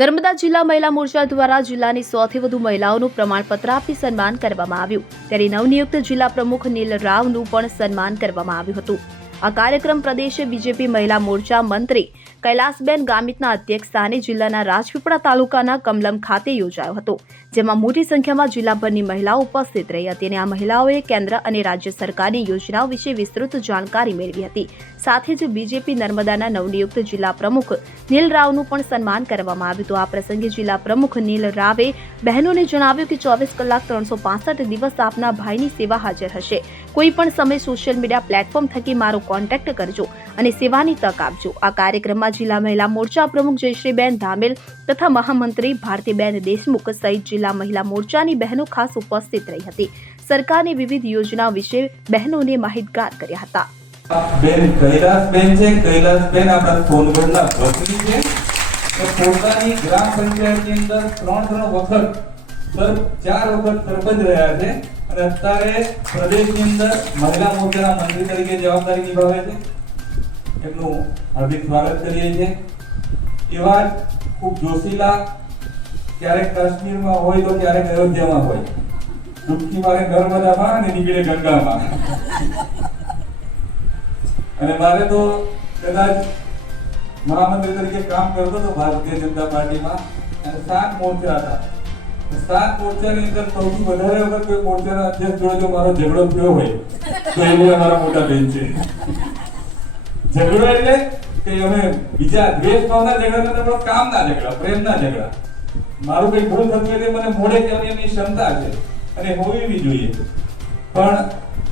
નર્મદા જિલ્લા મહિલા મોરચા દ્વારા જિલ્લાની 100થી વધુ મહિલાઓનું પ્રમાણપત્ર આપી સન્માન કરવામાં આવ્યું ત્યારે નવનિયુક્ત જિલ્લા પ્રમુખ નીલ રાવનું પણ સન્માન કરવામાં આવ્યું હતું। આ કાર્યક્રમ પ્રદેશ બીજેપી મહિલા મોરચા મંત્રી કૈલાસબેન ગામિતના અધ્યક્ષસ્થાને જિલ્લાના રાજપીપળા તાલુકાના કમલમ ખાતે યોજાયો હતો, જેમાં મોટી સંખ્યામાં જિલ્લાભરની મહિલાઓ ઉપસ્થિત રહી હતી અને આ મહિલાઓએ કેન્દ્ર અને રાજ્ય સરકારની યોજનાઓ વિશે વિસ્તૃત જાણકારી મેળવી હતી। સાથે જ બીજેપી નર્મદાના નવનિયુક્ત જિલ્લા પ્રમુખ નીલ રાવનું પણ સન્માન કરવામાં આવ્યું હતું। આ પ્રસંગે જિલ્લા પ્રમુખ નીલ રાવે બહેનોને જણાવ્યું કે 24 કલાક 365 દિવસ આપના ભાઈની સેવા હાજર હશે। કોઈ પણ સમય સોશિયલ મીડિયા પ્લેટફોર્મ થકી મારો કોન્ટેક્ટ કરજો અને સેવાની તક આપજો। આ કાર્યક્રમમાં જિલ્લા મહિલા મોરચા પ્રમુખ જયશ્રીબેન ધામેલ તથા મહામંત્રી ભારતીબેન દેશમુખ સહિત જિલ્લા મહિલા મોરચાની બહેનો ખાસ ઉપસ્થિત રહી હતી। સરકારની વિવિધ યોજનાઓ વિશે બહેનોને માહિતગાર કર્યા હતા। બેન કૈલાસબેન છે, કૈલાસબેન આપણા સોનગઢના વતની છે। તો પોતાની ગ્રામ પંચાયતની અંદર 3 વખત 4 વખત સરપંચ રહ્યા છે અને અત્યારે પ્રદેશની અંદર મહિલા મોરચાના મંત્રી તરીકે જવાબદારી નિભાવે છે। એમનું હાર્દિક સ્વાગત કરીએ છીએ। એવા ખૂબ જોશીલા, ક્યારેક કાશ્મીરમાં હોય તો ક્યારેક અયોધ્યામાં હોય, ડૂબકી મારે નર્મદામાં અને નીકળે ગંગામાં। અને મારે તો કદાચ મહામંત્રી તરીકે કામ કરતો હતો ભારતીય જનતા પાર્ટીમાં અને 7 મોરચા હતા। 7 મોરચાની અંદર સૌથી વધારે વખત કોઈ મોરચાના અધ્યક્ષ જોડે જો મારો ઝઘડો થયો હોય તો એ અમારા મોટા બેન છે। ઝઘડો એટલે કે અમે બીજા દ્વેષ ભાવના ઝઘડા નથી, આપણો કામના ઝઘડા, પ્રેમના ઝઘડા। મારું કઈ ભૂલ થતું હોય મને મોડે કહેવાની એમની ક્ષમતા છે અને હોવી બી જોઈએ, પણ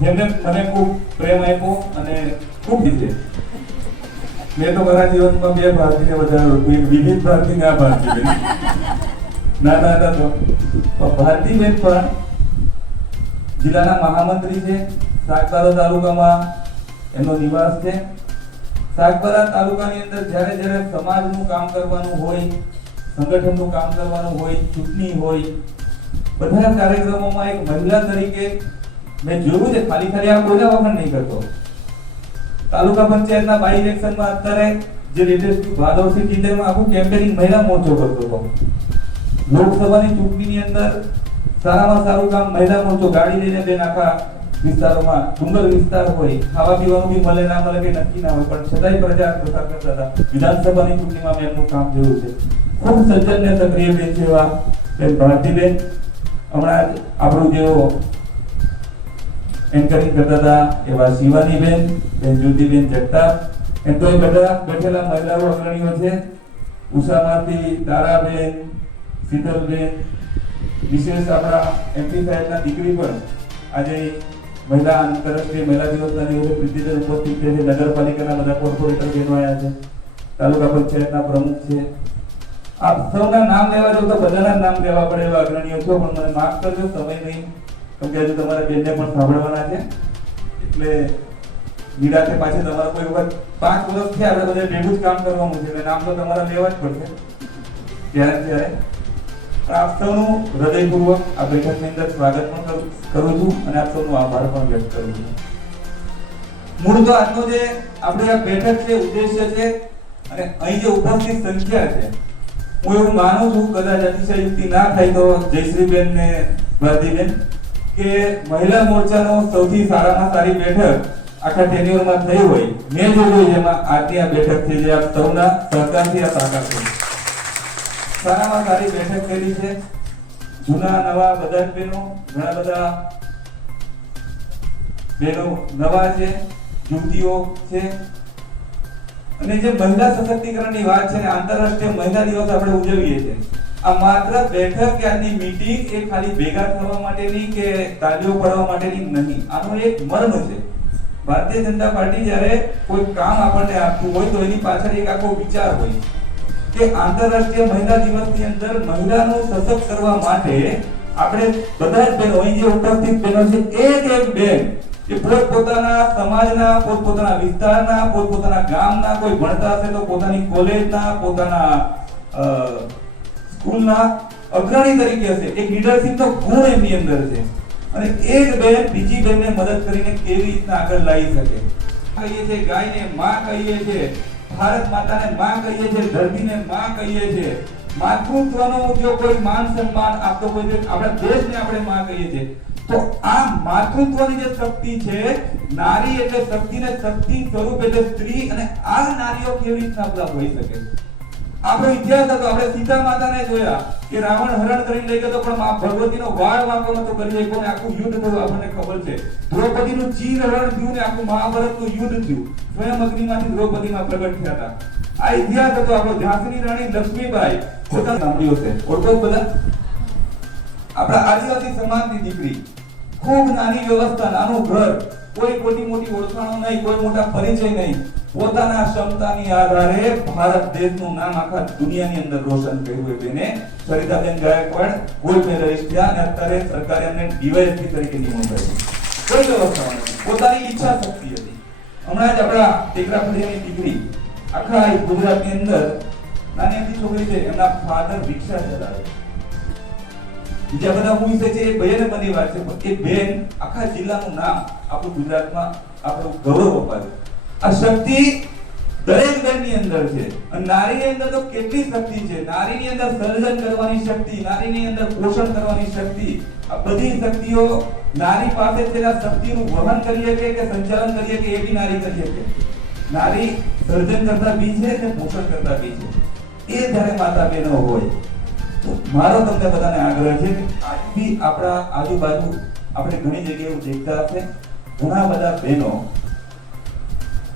જેમને મને ખૂબ પ્રેમ આપ્યો અને ખૂબ દીધે। મેં તો મારા જીવનમાં 2 ભારતીને વધારે વિવિધ ભારતી ના ભારતીબેન ના તો ભારતીબેન પણ જિલ્લાના મહામંત્રી છે। સાગબારા તાલુકામાં એમનો નિવાસ છે। સાગબારા તાલુકાની અંદર જ્યારે સમાજનું કામ કરવાનું હોય, સંગઠનનું કામ કરવાનું હોય, ચૂંટણી હોય, બધા કાર્યક્રમોમાં એક મહિલા તરીકે મેં જોયું છે। ખાલી આ કોઈના વખાણ નહીં કરતો। તાલુકા પંચાયતના બાય ઇલેક્શનમાં અત્યારે જે લેટેસ્ટ ભાદરવી જિલ્લામાં આખું કેમ્પેનિંગ મહિલા મોરચો કરતો હતો। લોકસભાની ચૂંટણીની અંદર સારામાં સારું કામ મહિલા મોરચો ગાડી લઈને બેન આખા વિસ્તારોમાં, ડુંગર વિસ્તાર હોય, ખાવા પીવાનું બી મળે ના મળે કે નક્કી ના હોય, પણ છતાંય પ્રચાર પ્રસાર કરતા હતા। વિધાનસભાની ચૂંટણીમાં મેં એમનું કામ જોયું છે। ખૂબ સજ્જન ને સક્રિય બેન છે એવા બેન ભારતીબેન। હમણાં આપણું જેવો એન્કરિંગ કરતા હતા એવા શિવાનીબેન, બેન જ્યોતિબેન જગતાપ, એમ તો એ બધા બેઠેલા મહિલાઓ અગ્રણીઓ છે। ઉષામાંથી તારાબેન, શીતલબેન, વિશેષ આપણા એમપી સાહેબના દીકરી પણ આજે મહિલા આંતરરાષ્ટ્રીય મહિલા દિવસના દિવસે પ્રીતિબેન ઉપસ્થિત છે। નગરપાલિકાના બધા કોર્પોરેટર બહેનો આવ્યા છે, તાલુકા પંચાયતના પ્રમુખ છે। આપ સૌના નામ લેવા જો તો બધાના નામ લેવા પડે એવા અગ્રણીઓ છો, પણ મને માફ કરજો, સમય નહીં, કેમ કે હજુ તમારા બેનને પણ સાંભળવાના છે। એટલે નિરાતે પાછી તમારા કોઈ વખત 5 વર્ષથી આપણે બધા ભેગું જ કામ કરવાનું છે એટલે નામ તો તમારા લેવા જ પડશે ત્યારે। આપ સૌનું હૃદયપૂર્વક આ બેઠકની અંદર સ્વાગત પણ કરું છું અને આપ સૌનો આભાર પણ વ્યક્ત કરું છું। મૂળ તો આજનો જે આપણી આ બેઠક છે, ઉદ્દેશ્ય છે અને અહીં જે ઉપસ્થિત સંખ્યા છે, હું એવું માનું છું, કદાચ અતિશયોક્તિ ના થાય તો જયશ્રીબેન ને ભારતીબેન, કે મહિલા મોરચાનો સૌથી સારામાં સારી બેઠક આખા ટેન્યુરમાં થઈ હોય મેં જોયું, જેમાં આજની આ બેઠક છે જે આપ સૌના સહકારથી આ સાકાર છે। સારામાં સારી બેઠક કરી છે। જૂના નવા બધા બહેનો, ઘણા બધા બહેનો નવા છે, યુવતીઓ છે। અને જે મહિલા સશક્તિકરણની વાત છે ને, આંતરરાષ્ટ્રીય મહિલા દિવસ આપણે ઉજવીએ છીએ, આ માત્ર બેઠક કે આજની મીટિંગ એ ખાલી ભેગા થવા માટેની કે તાલીઓ પાડવા માટેની નહીં, આનો એક મર્મ છે। ભારતીય જનતા પાર્ટી જ્યારે કોઈ કામ આપણને આપતું હોય તો એની પાછળ એક આખો વિચાર હોય કે આંતરરાષ્ટ્રીય મહિલા દિવસની અંદર મહિલાનું સશક્ત કરવા માટે આપણે બધા જ બહેનો, અહીં જે ઉપસ્થિત બહેનો છે, એક બેન એ પોતપોતાના સમાજના, પોતપોતાના વિસ્તારના, પોતપોતાના ગામના, કોઈ ભણતા હશે તો પોતાની કોલેજના, પોતાના સ્કૂલના અગ્રણી તરીકે હશે, એક લીડરશિપનો ગુણ એમની અંદર છે અને એક બેન બીજી બેનને મદદ કરીને કેવી રીતના આગળ લાવી શકે। કહીએ છીએ ગાયને માં કહીએ છીએ, ભારત માતાને માં કહીએ છીએ, ધરતીને માં કહીએ છીએ, માતૃત્વનો જો કોઈ માન સન્માન આપતો કોઈ છે, આપણા દેશને આપણે માં કહીએ છીએ, તો આ માતૃત્વની જે શક્તિ છે, નારી એટલે શક્તિને શક્તિ સ્વરૂપ એટલે સ્ત્રી, અને આ નારીઓ કેવી રીતના આપણા હોઈ શકે? આપણો ઇતિહાસ હતો, આપણે સીતા માતાને જોયા કે રાવણ હરણ કરીને લઈ ગયો તો પણ માં ભગવતીનો વાળ વાંકો નતો કરી શક્યો ને આખું યુદ્ધ થયું. આપણને ખબર છે દ્રૌપદીનું ચીર હરણ થયું ને આખું મહાભારતનું યુદ્ધ થયું. સ્વયં અગ્નિમાંથી દ્રૌપદીમાં પ્રગટ થયા હતા. આ ઇતિહાસ હતો આપણો. ઝાંસીની રાણી લક્ષ્મીબાઈ પોતાના સાંભળ્યો છે, ઓળખો બધા? આપણા આદિવાસી સમાજની દીકરી, ખૂબ નાની વ્યવસ્થા, નાનું ઘર, કોઈ મોટી મોટી ઓળખાણો નહીં, કોઈ મોટા પરિચય નહીં, પોતાના ક્ષમતાની આધારે ભારત દેશનું નામ આખા દુનિયાની અંદર રોશન કર્યું. એ બેને સરિતાબેન ગાયકવાડ ગોલ્ડ મેડલિસ્ટ થયા અને અત્યારે સરકારે એમને ડીવાયએસપી તરીકે નિમણૂક કરી. કોઈ વ્યવસ્થા નથી, પોતાની ઈચ્છા શક્તિ હતી. હમણાં જ આપણા ટેકરાપડીની દીકરી આખા ગુજરાતની અંદર નાની અમથી છોકરી છે, એમના ફાધર રિક્ષા ચલાવે. બીજા બધા હું છે એ બેને બની વાત છે, પણ એ બેન આખા જિલ્લાનું નામ આપણું ગુજરાતમાં આપણું ગૌરવ અપાવ્યું. આ શક્તિ દરેક બેનની અંદર છે. અને નારીની અંદર તો કેટલી શક્તિ છે. નારીની અંદર સર્જન કરવાની શક્તિ, નારીની અંદર પોષણ કરવાની શક્તિ, આ બધી શક્તિઓ નારી પાસે છે. આ શક્તિનું વહન કરીએ કે સંચાલન કરીએ કે એ બી નારી કરીએ કે નારી સર્જન કરતા બી છે અને પોષણ કરતા બી છે. એ જ્યારે માતા બહેનો હોય તો મારો તમને બધાને આગ્રહ છે કે આજ બી આપણા આજુબાજુ આપણે ઘણી જગ્યાએ એવું દેખતા હશે, ઘણા બધા બહેનો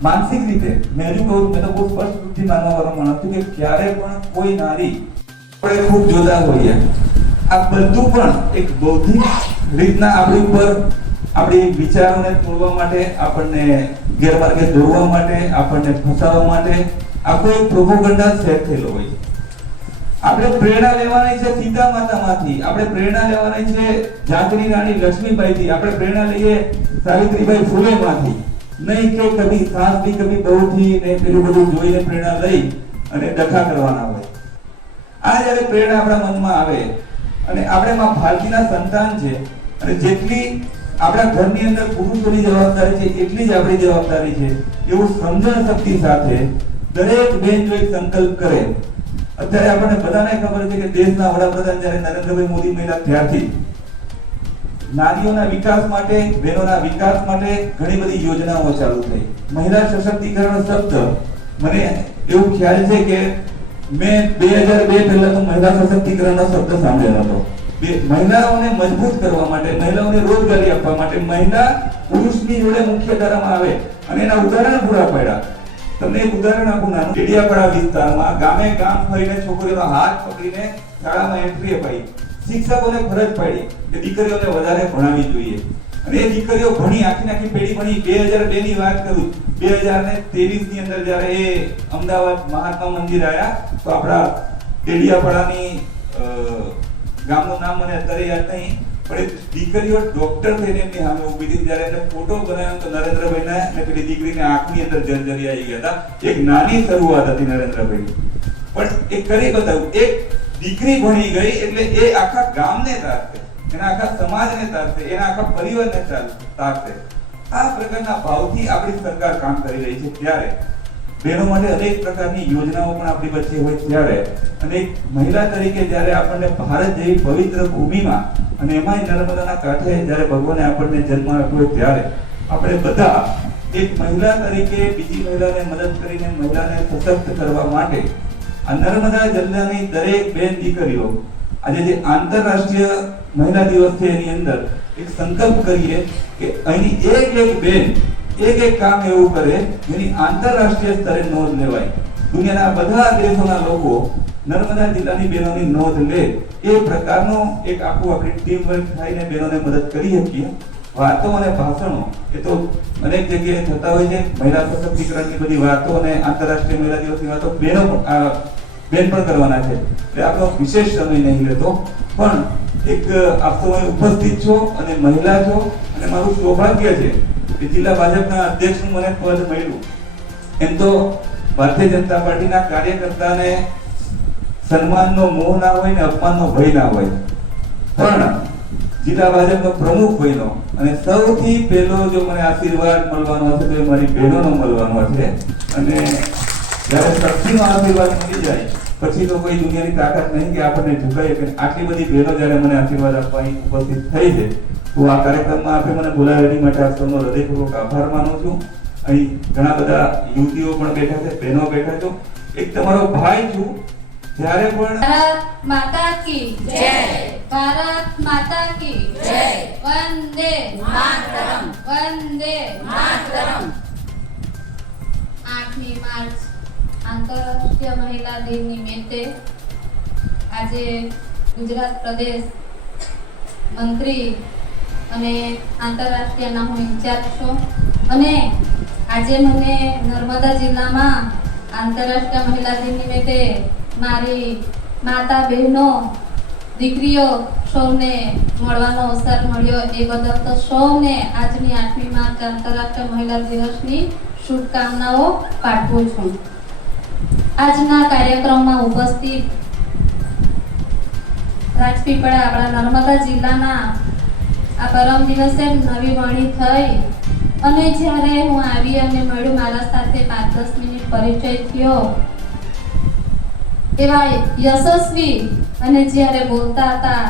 માનસિક રીતે, મેં હજુ કહું, મેં તો બહુ સ્પષ્ટ રૂપથી માનવા વાળો માણસ છું કે ક્યારે પણ કોઈ નારી આપણે ખૂબ જોતા હોઈએ, આ બધું પણ એક બૌદ્ધિક રીતના આપણી ઉપર આપણી વિચારોને તોડવા માટે, આપણને ગેરમાર્ગે દોરવા માટે, આપણને ફસાવવા માટે આખો એક પ્રોપોગન્ડા સેટ થયેલો હોય. આપણે પ્રેરણા લેવાની છે સીતા માતામાંથી, આપણે પ્રેરણા લેવાની છે ઝાંસીની રાણી લક્ષ્મીબાઈથી, આપણે પ્રેરણા લઈએ સાવિત્રીબાઈ ફૂલેમાંથી. નહીં કે કભી સાસ ભી કભી બહુ થી ને પેલું બધું જોઈને પ્રેરણા લઈ અને ડખા કરવાના હોય. આ જ્યારે પ્રેરણા આપણા મનમાં આવે અને આપણે માં ભારતીના સંતાન છે અને જેટલી આપણા ઘરની અંદર પુરુષોની જવાબદારી છે એટલી જ આપણી જવાબદારી છે એવું સમજણ શક્તિ સાથે દરેક બેન જો એક સંકલ્પ કરે. અત્યારે આપણને બધાને ખબર છે કે દેશના વડાપ્રધાન જ્યારે નરેન્દ્રભાઈ મોદી મળ્યા ત્યારથી નારીઓના વિકાસ માટે, બહેનોના વિકાસ માટે ઘણી બધી યોજનાઓ ચાલુ થઈ. મહિલા સશક્તિકરણ શબ્દ મને એવું ખ્યાલ છે કે મેં 2002 પહેલા તો મહિલા સશક્તિકરણનો શબ્દ સાંભળ્યો હતો. મહિલાઓને મજબૂત કરવા માટે, મહિલાઓને રોજગારી આપવા માટે, મહિલા પુરુષની જોડે મુખ્ય ધારામાં આવે અને એના ઉદાહરણ પૂરા પાડ્યા. તમને એક ઉદાહરણ આપું નાનું. ડેડિયાપાડા વિસ્તારમાં ગામે ગામ ફરીને છોકરીઓનો હાથ પકડીને શાળામાં એન્ટ્રી અપાઈ. શિક્ષકોને ફરજ પાડી કે દીકરીઓને વધારે ભણાવવી જોઈએ અને એ દીકરીઓ ભણી, આખી પેઢી ભણી. 2002 ની વાત કરું, 2023 ની અંદર જ્યારે એ અમદાવાદ મહાત્મા મંદિર આવ્યા તો આપણા ડેડિયાપાડાની ગામનું નામ મને અત્યારે યાદ નહીં, પણ એ દીકરીઓ ડોક્ટર થઈને એમની સામે ઊભી હતી. જ્યારે એને ફોટો બનાવ્યો તો નરેન્દ્રભાઈના અને પેલી દીકરીને આંખની અંદર જર્જરી આવી ગયા હતા. એક નાની શરૂઆત હતી નરેન્દ્રભાઈ, પણ એ કરી બતાવ્યું. એક દીકરી ભણી ગઈ એટલે એ આખા ગામને તારશે, એના આખા સમાજને તારશે, એના આખા પરિવારને તારશે. આ પ્રકારના ભાવથી આપણી સરકાર કામ કરી રહી છે. ત્યારે બહેનો માટે અનેક પ્રકારની યોજનાઓ પણ આપણી વચ્ચે હોય. ત્યારે અને એક મહિલા તરીકે જ્યારે આપણને ભારત જેવી પવિત્ર ભૂમિમાં અને એમાંય નર્મદાના કાંઠે જ્યારે ભગવાને આપણને જન્મ આપ્યો ત્યારે આપણે બધા એક મહિલા તરીકે બીજી મહિલાને મદદ કરીને મહિલાને સશક્ત કરવા માટે આ નર્મદા જિલ્લાની દરેક બેન દીકરીઓ આજે જે આંતરરાષ્ટ્રીય મહિલા દિવસ છે એની અંદર એક સંકલ્પ કરીએ કે અહીંની એક બેન એક કામ એવું કરે જેની આંતરરાષ્ટ્રીય સ્તરે નોંધ લેવાય. દુનિયાના બધા દેશોના લોકો નર્મદા જિલ્લાની બહેનોની નોંધ લે. એ પ્રકારનો એક આખું આપણી ટીમ વર્ક થઈને બહેનોને મદદ કરી શકીએ. વાતો અને ભાષણો એ તો અનેક જગ્યાએ થતા હોય છે. મહિલા સશક્તિકરણની બધી વાતો અને આંતરરાષ્ટ્રીય મહિલા દિવસની વાતો બેન પણ કરવાના છે. એટલે આપણો વિશેષ સમય નહીં લેતો, પણ એક આપ સમય ઉપસ્થિત છો અને મહિલા છો અને મારું સૌભાગ્ય છે કે જિલ્લા ભાજપના અધ્યક્ષનું મને પદ મળ્યું. એમ તો ભારતીય જનતા પાર્ટીના કાર્યકર્તાને સન્માનનો મોહ ના હોય ને અપમાનનો ભય ના હોય, પણ જિલ્લા ભાજપનો પ્રમુખ બન્યો અને સૌથી પહેલો જો મને આશીર્વાદ મળવાનો હશે તો મારી બહેનોનો મળવાનો છે. અને જ્યારે શક્તિનો આશીર્વાદ મળી જાય પછી તો કોઈ દુનિયાની તાકાત નહીં કે આપણને ઝુકાઈએ કે આટલી બધી બહેનો જ્યારે મને આશીર્વાદ આપવા અહીં ઉપસ્થિત થઈ છે તો આ કાર્યક્રમમાં આપે મને બોલાવ્યા એની માટે આપ સૌનો હૃદયપૂર્વક આભાર માનું છું. અહીં ઘણા બધા યુવતીઓ પણ બેઠા છે, બહેનો બેઠા છો. એક તમારો ભાઈ છું. જ્યારે પણ ભારત માતા કી જય, ભારત માતા કી જય, વંદે માતરમ, વંદે માતરમ. 8મી માર્ચ આંતરરાષ્ટ્રીય મહિલા દિન નિમિત્તે આજે ગુજરાત પ્રદેશ મંત્રી અને આંતરરાષ્ટ્રીયના હું ઇન્ચાર્જ છું અને આજે મને નર્મદા જિલ્લામાં આંતરરાષ્ટ્રીય મહિલા દિન નિમિત્તે મારી માતા બહેનો દીકરીઓ સૌને મળવાનો અવસર મળ્યો એ બદલ તો સૌને આજની 8મી માર્ચ આંતરરાષ્ટ્રીય મહિલા દિવસની શુભકામનાઓ પાઠવું છું. આજના કાર્યક્રમમાં ઉપસ્થિત રાજપીપળા આપણા નર્મદા જિલ્લાના આ પરમ દિવસે નવી વણી થઈ અને જ્યારે હું આવી અને મળ્યું મારા સાથે 5-10 મિનિટ પરિચય થયો એવા યશસ્વી અને જ્યારે બોલતા હતા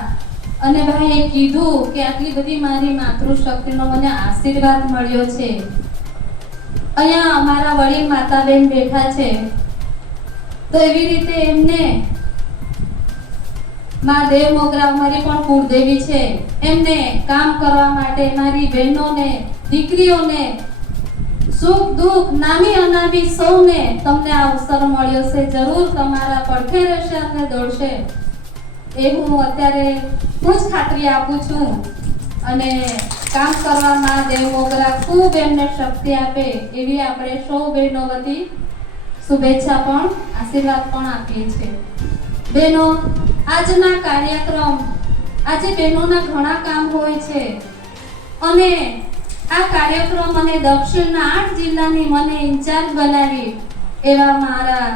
અને ભાઈએ કીધું કે આટલી બધી મારી માતૃશક્તિનો મને આશીર્વાદ મળ્યો છે. અહીંયા અમારા વડીલ માતાબેન બેઠા છે તો એવી રીતે એમને માં દેવ મોગરા અમારી પણ કુળદેવી છે, એમને કામ કરવા માટે મારી બહેનોને દીકરીઓને સુખ દુઃખ નામી અનામી સૌને તમને આ અવસર મળ્યો છે. જરૂર તમારા પડખે રહેશે અને દોડશે એ હું અત્યારે હું જ ખાતરી આપું છું અને કામ કરવામાં દેવ મોગરા ખૂબ એમને શક્તિ આપે એવી આપણે સૌ બહેનો વતી શુભેચ્છા પણ આશીર્વાદ પણ આપીએ છીએ. બહેનો, આજના કાર્યક્રમ આજે બહેનોના ઘણા કામ હોય છે અને આ કાર્યક્રમ અને દક્ષિણના 8 જિલ્લાની મને ઇન્ચાર્જ બનાવી એવા મારા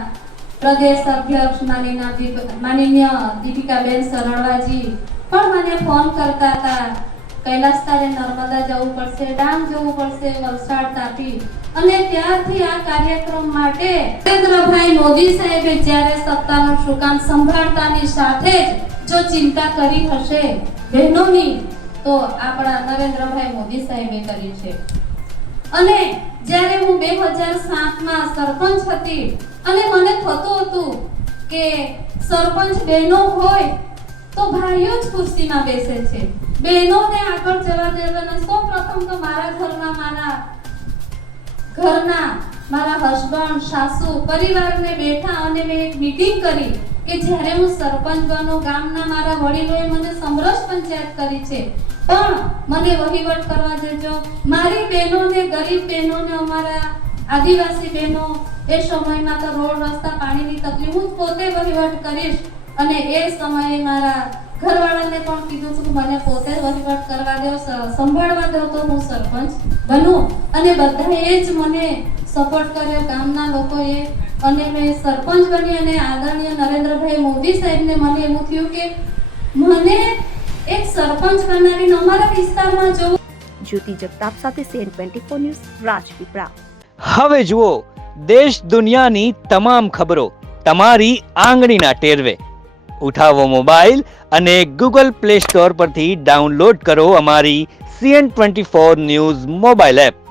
પ્રદેશ અધ્યક્ષ માનનીય દીપિકાબેન સરળવાજી પણ મને ફોન કરતા હતા. કૈલાસ તારે નર્મદા જવું પડશે, ડાંગ જવું પડશે, વલસાડ, તાપી અને ત્યારથી આ કાર્યક્રમ માટે નરેન્દ્રભાઈ મોદી સાહેબે જ્યારે સત્તાનું સુકાન સંભાળતાની સાથે જ જો ચિંતા કરી હશે બહેનોની તો આપણા નરેન્દ્રભાઈ મોદી સાહેબે કરી છે. અને જ્યારે હું 2007માં સરપંચ હતી અને મને થતું હતું કે સરપંચ બહેનો હોય તો ભાઈઓ જ ખુરશીમાં બેસે છે, બહેનોને આગળ જવા દેવાના. સૌપ્રથમ તો મારા મારા હસબન્ડ, સાસુ, પરિવારને બેઠા અને મેં એક મીટિંગ કરી કે જ્યારે હું સરપંચ બનો, ગામના મારા વડીલોએ મને સમરસ પંચાયત કરી છે પણ મને વહીવટ કરવા દેજો. મારી બહેનોને, ગરીબ બહેનોને, અમારા આદિવાસી બહેનો એ સમયમાં તો રોડ રસ્તા પાણીની તકલીફ હું પોતે વહીવટ કરીશ અને એ સમયે મારા ઘરવાળાને પણ કીધું છું મને પોતે વહીવટ કરવા દો, સંભાળવા દો તો હું સરપંચ બનું અને બધાએ જ મને સપોર્ટ કર્યો ગામના લોકોએ અને મેં સરપંચ બની અને આદરણીય નરેન્દ્રભાઈ મોદી સાહેબને મને એવું થયું કે મને એક સરપંચ બનાવીને અમારા વિસ્તારમાં જવું. જ્યોતિ જગતાપ સાથે CN24 ન્યૂઝ, રાજપીપળા. હવે જુઓ દેશ દુનિયાની તમામ ખબરો તમારી આંગળીના ટેરવે. ઉઠાવો મોબાઈલ અને Google Play Store પરથી ડાઉનલોડ કરો અમારી CN24 ન્યૂઝ મોબાઈલ એપ.